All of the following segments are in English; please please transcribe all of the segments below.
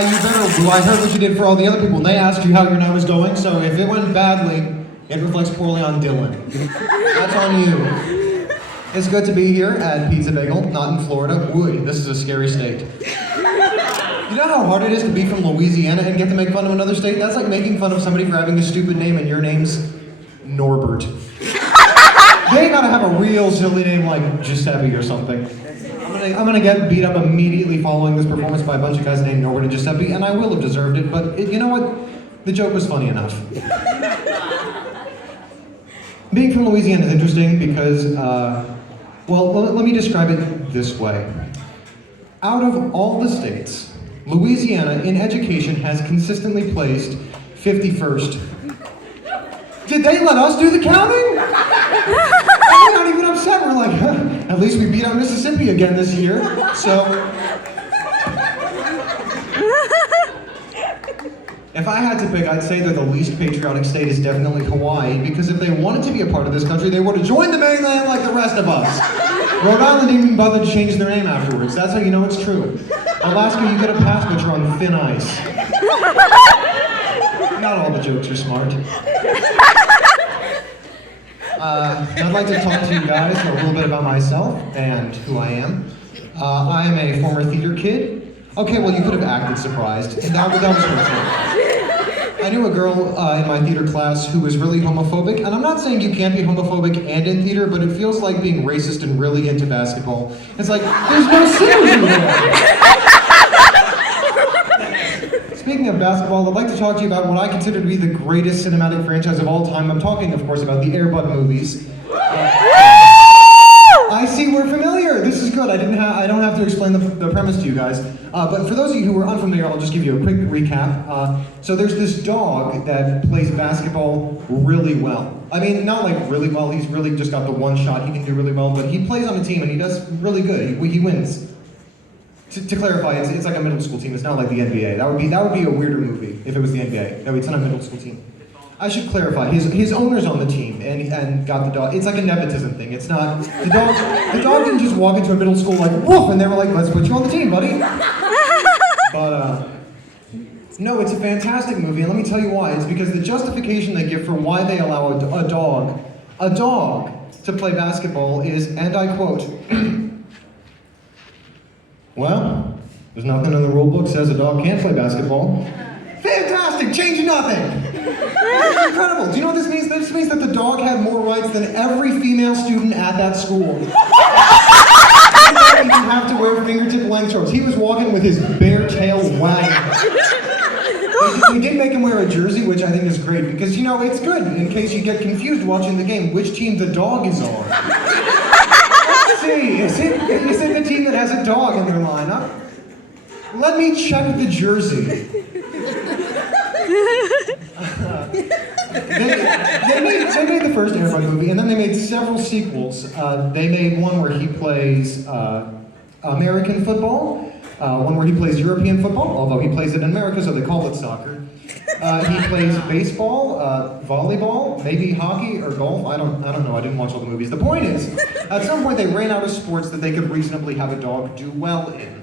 Yeah, you better. Well, I heard what you did for all the other people, and they asked you how your night was going, so if it went badly, it reflects poorly on Dylan. That's on you. It's good to be here at Pizza Bagel, not in Florida. Wood, this is a scary state. You know how hard it is to be from Louisiana and get to make fun of another state? That's like making fun of somebody for having a stupid name and your name's Norbert. They gotta have a real silly name like Giuseppe or something. I'm gonna get beat up immediately following this performance by a bunch of guys named Norbert and Giuseppe, and I will have deserved it, but you know what? The joke was funny enough. Being from Louisiana is interesting because, well, let me describe it this way. Out of all the states, Louisiana in education has consistently placed 51st. Did they let us do the counting? We're not even upset. We're like, at least we beat out Mississippi again this year. So, if I had to pick, I'd say that the least patriotic state is definitely Hawaii, because if they wanted to be a part of this country, they would have joined the mainland like the rest of us. Rhode Island didn't even bother to change their name afterwards. That's how you know it's true. Alaska, you get a pass, but you're on thin ice. Not all the jokes are smart. I'd like to talk to you guys a little bit about myself and who I am. I am a former theater kid. Okay, well, you could have acted surprised. That was perfect. I knew a girl in my theater class who was really homophobic, and I'm not saying you can't be homophobic and in theater, but it feels like being racist and really into basketball. It's like, there's no synergy there. Speaking of basketball, I'd like to talk to you about what I consider to be the greatest cinematic franchise of all time. I'm talking, of course, about the Air Bud movies. I see we're familiar. This is good. I don't have to explain the premise to you guys. But for those of you who are unfamiliar, I'll just give you a quick recap. So there's this dog that plays basketball really well. I mean, not like really well. He's really just got the one shot he can do really well. But he plays on a team and he does really good. He wins. To clarify, it's like a middle school team. It's not like the NBA. That would be a weirder movie if it was the NBA. No, it's not a middle school team. I should clarify. His owner's on the team and got the dog. It's like a nepotism thing. It's not the dog. The dog didn't just walk into a middle school like woof, and they were like, "Let's put you on the team, buddy." But no, it's a fantastic movie, and let me tell you why. It's because the justification they give for why they allow a dog to play basketball is, and I quote. Well, there's nothing in the rule book says a dog can't play basketball. Fantastic! Change nothing! It's incredible. Do you know what this means? This means that the dog had more rights than every female student at that school. He didn't have to wear fingertip length shorts. He was walking with his bare tail wagging. We did make him wear a jersey, which I think is great, because, you know, it's good in case you get confused watching the game, which team the dog is on. See, is it the team that has a dog in their lineup? Let me check the jersey. They made the first Air Bud movie, and then they made several sequels. They made one where he plays American football, one where he plays European football, although he plays it in America, so they call it soccer. He plays baseball, volleyball, maybe hockey or golf. I don't know. I didn't watch all the movies. The point is, at some point they ran out of sports that they could reasonably have a dog do well in.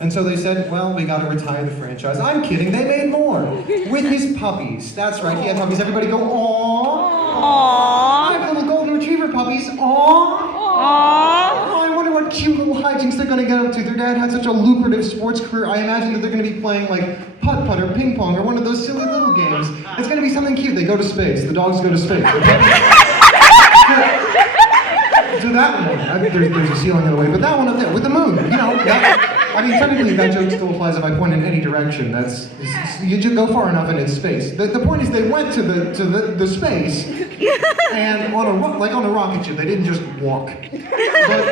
And so they said, well, we gotta retire the franchise. I'm kidding, they made more. With his puppies. That's right, he had puppies. Everybody go, aww. Aww. I have little golden retriever puppies. Aww. Aww. I wonder what cute little hijinks they're gonna get up to. Their dad had such a lucrative sports career. I imagine that they're gonna be playing like putt-putt or ping pong or one of those silly little games. It's gonna be something cute. They go to space. The dogs go to space. So that one, there's a ceiling in the way, but that one up there with the moon, you know, I mean, technically that joke still applies if I point in any direction. You just go far enough and it's space. The point is they went to the space and on a rocket ship. They didn't just walk. But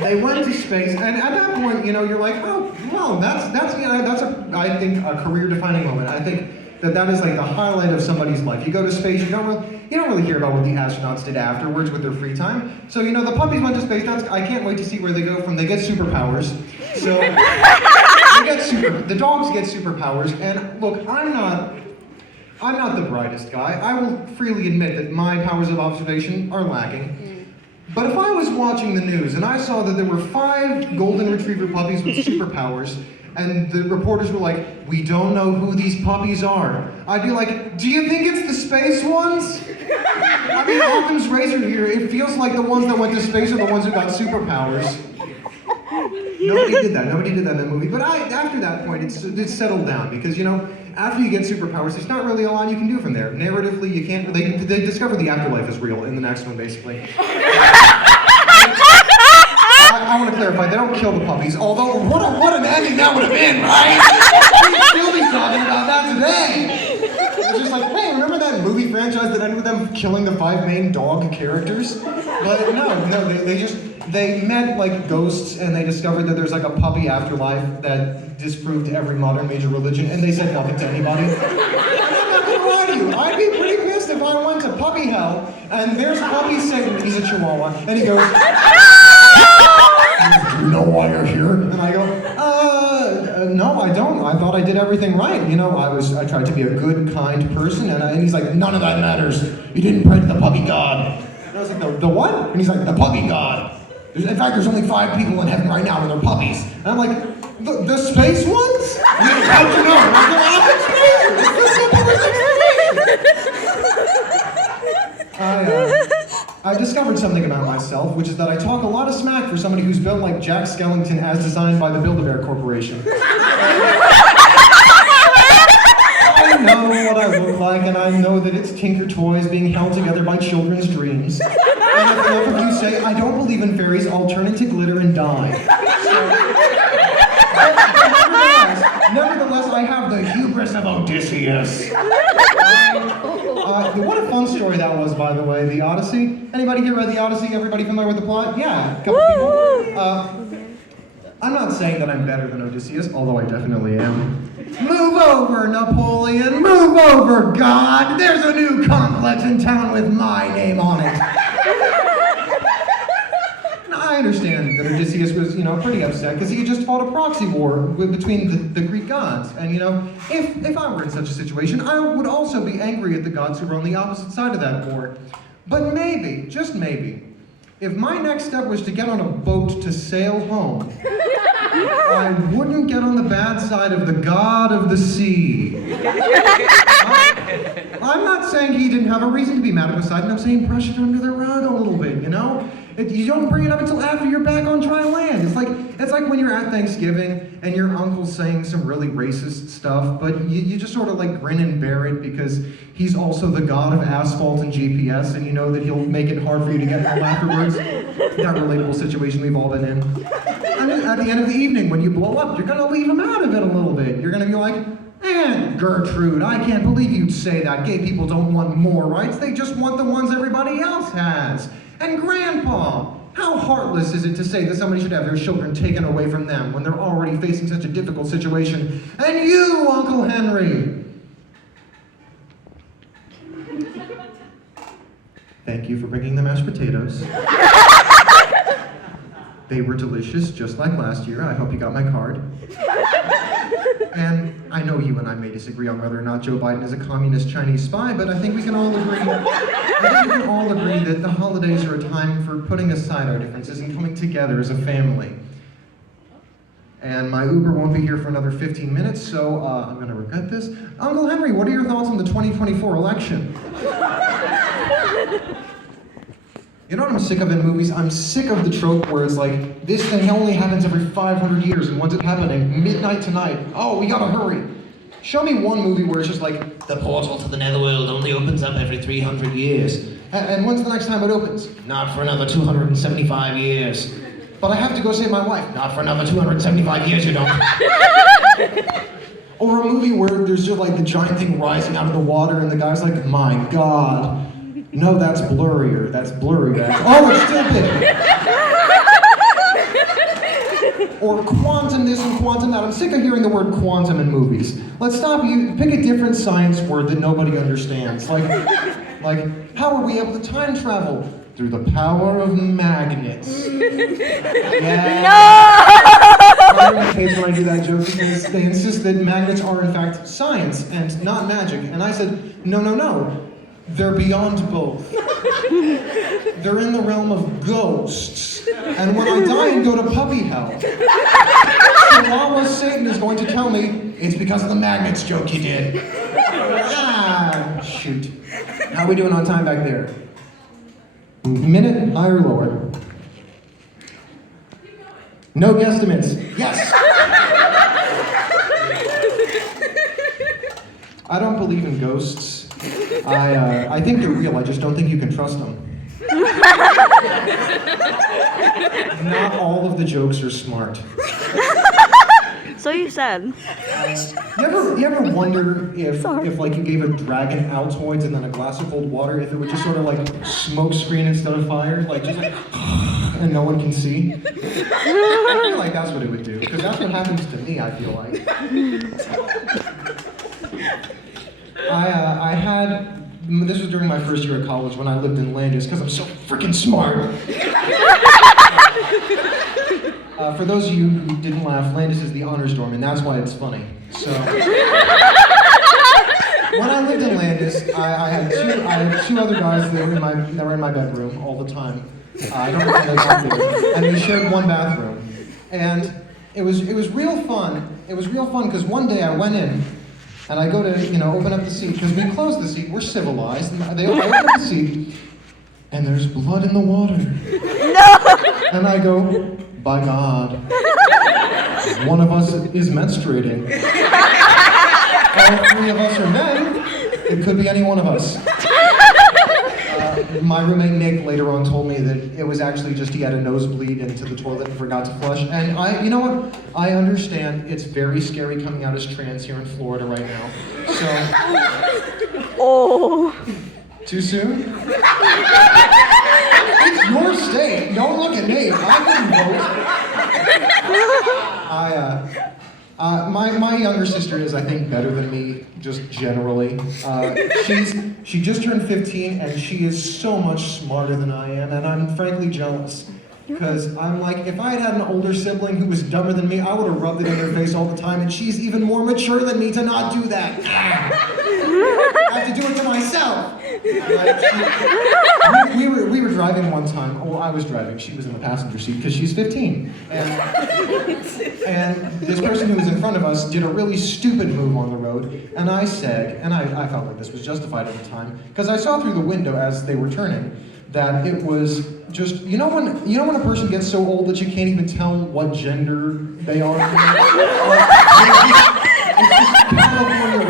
they went to space, and at that point, you know, you're like, oh, wow, that's I think a career-defining moment. I think that is like the highlight of somebody's life. You go to space, you don't really hear about what the astronauts did afterwards with their free time. So, you know, the puppies went to space. I can't wait to see where they go from. They get superpowers. So the dogs get superpowers. And look, I'm not the brightest guy. I will freely admit that my powers of observation are lacking. But if I was watching the news and I saw that there were 5 golden retriever puppies with superpowers, and the reporters were like, we don't know who these puppies are, I'd be like, do you think it's the space ones? I mean, Occam's razor here, it feels like the ones that went to space are the ones who got superpowers. Nobody did that in the movie. But after that point, it's settled down because, you know, after you get superpowers, there's not really a lot you can do from there. Narratively, you can't. They discover the afterlife is real in the next one, basically. I want to clarify, they don't kill the puppies, although what an ending that would have been, right? We'd still be talking about that today. It's just like, hey, remember that movie franchise that ended with them killing the 5 main dog characters? But no, they met like ghosts and they discovered that there's like a puppy afterlife that disproved every modern major religion, and they said nothing to anybody. And I'm not gonna lie to you, I'd be pretty pissed if I went to puppy hell and there's puppy Sitton, he's a chihuahua, and he goes, do you know why you're here? And I go, no, I don't. I thought I did everything right. You know, I tried to be a good, kind person, and he's like, none of that matters. You didn't pray to the puppy god. And I was like, the what? And he's like, the puppy god. In fact, there's only 5 people in heaven right now, and they're puppies. And I'm like, the space ones? How'd you know? And I go, it's the simplest explanation. I discovered something about myself, which is that I talk a lot of smack for somebody who's built like Jack Skellington as designed by the Build-A-Bear Corporation. I know what I look like, and I know that it's Tinker Toys being held together by children's dreams. And if enough of you say, I don't believe in fairies, I'll turn into glitter and die. Nevertheless, I have the hubris of Odysseus. What a fun story that was, by the way, the Odyssey. Anybody here read the Odyssey? Everybody familiar with the plot? Yeah, a couple people. I'm not saying that I'm better than Odysseus, although I definitely am. Move over, Napoleon! Move over, God! There's a new complex in town with my name on it. I understand that Odysseus was, you know, pretty upset because he had just fought a proxy war between the Greek gods. And, you know, if I were in such a situation, I would also be angry at the gods who were on the opposite side of that war. But maybe, just maybe, if my next step was to get on a boat to sail home, I wouldn't get on the bad side of the god of the sea. I'm not saying he didn't have a reason to be mad at Poseidon. I'm saying brush it under the rug a little bit, you know? You don't bring it up until after you're back on dry land. It's like when you're at Thanksgiving and your uncle's saying some really racist stuff, but you just sort of like grin and bear it because he's also the god of asphalt and GPS, and you know that he'll make it hard for you to get home afterwards. That relatable situation we've all been in. And at the end of the evening, when you blow up, you're gonna leave him out of it a little bit. You're gonna be like, Gertrude, I can't believe you'd say that. Gay people don't want more rights, they just want the ones everybody else has. And Grandpa, how heartless is it to say that somebody should have their children taken away from them when they're already facing such a difficult situation? And you, Uncle Henry! Thank you for bringing the mashed potatoes. They were delicious, just like last year. I hope you got my card. And I know you and I may disagree on whether or not Joe Biden is a communist Chinese spy, but I think we can all agree that the holidays are a time for putting aside our differences and coming together as a family. And my Uber won't be here for another 15 minutes, so I'm gonna regret this. Uncle Henry, what are your thoughts on the 2024 election? You know what I'm sick of in movies? I'm sick of the trope where it's like, this thing only happens every 500 years, and when's it happening? Midnight tonight. Oh, we gotta hurry. Show me one movie where it's just like, the portal to the netherworld only opens up every 300 years. And when's the next time it opens? Not for another 275 years. But I have to go save my wife. Not for another 275 years, you don't. Or a movie where there's just like the giant thing rising out of the water, and the guy's like, my God. No, that's blurrier. That's blurry. Oh, it's still big. Or quantum this and quantum that. I'm sick of hearing the word quantum in movies. Let's stop. You pick a different science word that nobody understands. Like, how are we able to time travel? Through the power of magnets. Yeah. No! I hate when I do that joke because they insist that magnets are in fact science and not magic. And I said, no. They're beyond both. They're in the realm of ghosts. And when I die and go to puppy hell, Chihuahua Satan is going to tell me it's because of the magnets joke you did. Shoot. How are we doing on time back there? Minute, higher or lower? No guesstimates. Yes! I don't believe in ghosts. I think they're real, I just don't think you can trust them. Not all of the jokes are smart. So you said. You ever wonder if like you gave a dragon Altoids and then a glass of cold water, if it would just sort of like smoke screen instead of fire? Like just like, and no one can see? I feel like that's what it would do, because that's what happens to me, I feel like. I had, this was during my first year of college when I lived in Landis, because I'm so freaking smart. For those of you who didn't laugh, Landis is the honors dorm, and that's why it's funny. So, when I lived in Landis, I had two other guys that were in my bedroom all the time. I don't know how they got there, and we shared one bathroom. And it was real fun. It was real fun because one day I went in. And I go to, open up the seat, because we close the seat, we're civilized. And I open up the seat, and there's blood in the water. No! And I go, by God, one of us is menstruating. All three of us are men. It could be any one of us. My roommate Nick later on told me that it was actually just he had a nosebleed into the toilet and forgot to flush. And you know what? I understand it's very scary coming out as trans here in Florida right now. So. Oh. Too soon? It's your state. Don't look at me. I couldn't vote. My younger sister is, I think, better than me, just generally. She just turned 15, and she is so much smarter than I am, and I'm frankly jealous. Because I'm like, if I had an older sibling who was dumber than me, I would have rubbed it in their face all the time, and she's even more mature than me to not do that. I have to do it to myself. We were driving one time. Well, I was driving. She was in the passenger seat because she's 15. And this person who was in front of us did a really stupid move on the road. And I said, and I felt like this was justified at the time, because I saw through the window as they were turning that it was just, you know when a person gets so old that you can't even tell what gender they are?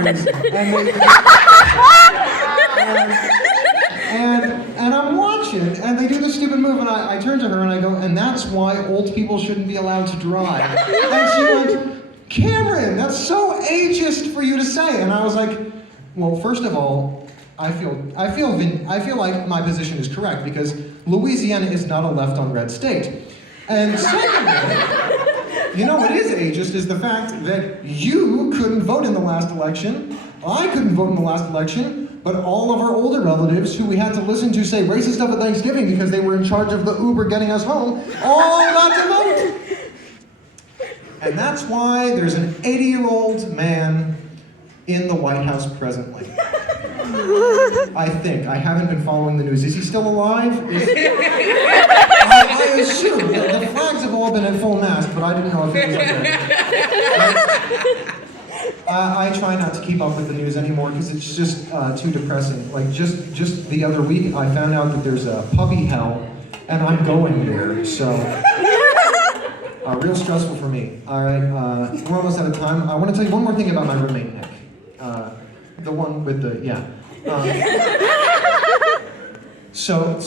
It's just California reason. And I'm watching, and they do this stupid move, and I turn to her and I go, and that's why old people shouldn't be allowed to drive. And she went, Cameron, that's so ageist for you to say. And I was like, well, first of all, I feel like my position is correct, because Louisiana is not a left on red state. And secondly, you know what is ageist is the fact that you couldn't vote in the last election, I couldn't vote in the last election, but all of our older relatives who we had to listen to say racist stuff at Thanksgiving because they were in charge of the Uber getting us home, all got to vote. And that's why there's an 80-year-old man in the White House presently. I think. I haven't been following the news. Is he still alive? I assume. The flags have all been at full mast, but I didn't know if he was okay. I try not to keep up with the news anymore because it's just too depressing. Like just the other week, I found out that there's a puppy hell, and I'm going there. So real stressful for me. All right, we're almost out of time. I want to tell you one more thing about my roommate Nick, the one with the So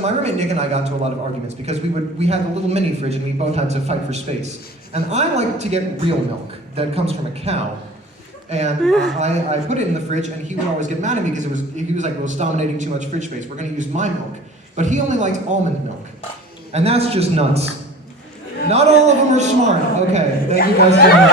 my roommate Nick and I got into a lot of arguments because we had a little mini fridge and we both had to fight for space. And I like to get real milk that comes from a cow. And I put it in the fridge, and he would always get mad at me because he was like, well, it's dominating too much fridge space. We're going to use my milk. But he only liked almond milk. And that's just nuts. Not all of them are smart. Okay, thank you guys so much.